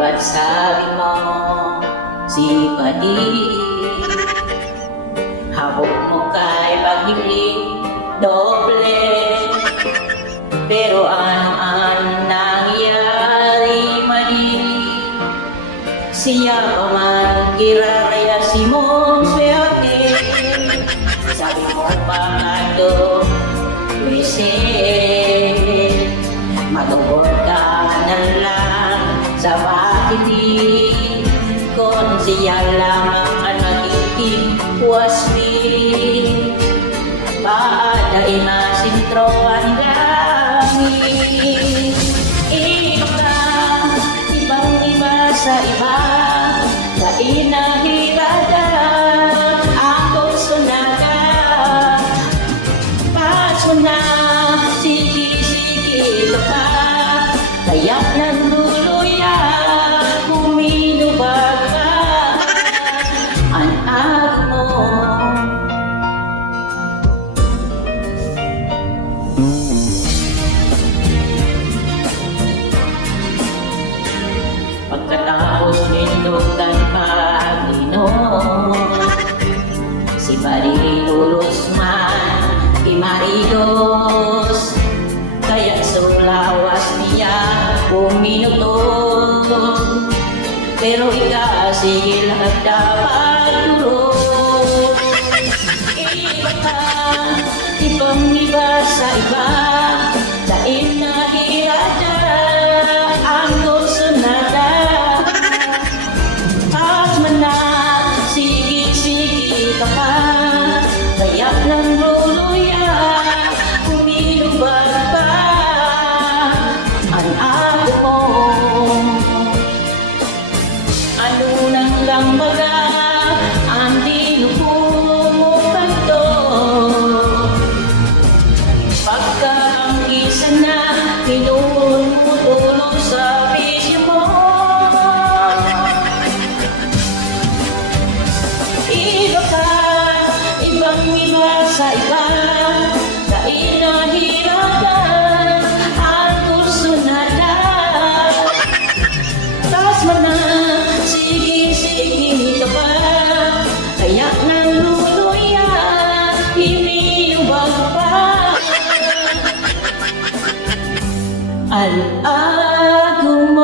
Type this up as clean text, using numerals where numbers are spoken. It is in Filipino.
ba't sabi mo si Padi? Habok mo kay paghiling doble. Pero ano ang nangyari mali? Siya pa man kiraraya si mong swerte. Sabi mo pa nga to matungkol ka na lang sa pakiti. Kung siya lamang ang nagiging waspi, paadain na sintro ang langit. Iba ka, ibang iba sa iba, sa inahirada ako sunada. Kaso na sige ka pa, kaya't nagduluyan, huminubag ka ang araw mo. Pagkatapos nindugan pag-inom, si Marilulos man imaridos, kaya sulawas niya buminutog. Pero sige lahat dapat turog. Iba ka, ibang iba sa iba, sa inahirada ang sunada. At man na sige ka pa, kaya't nagduluyan, humilubag pa ang araw mo. Ano nang lang baga ang dinupumukan to? Pagka ang isa na pinulong sa bisyo mo. Iba ka, ibang iba sa iba, sa inahirapan ang kursunada. Tas man na sige ka pa, kaya naluluyan, hinihubag pa ang araw mo.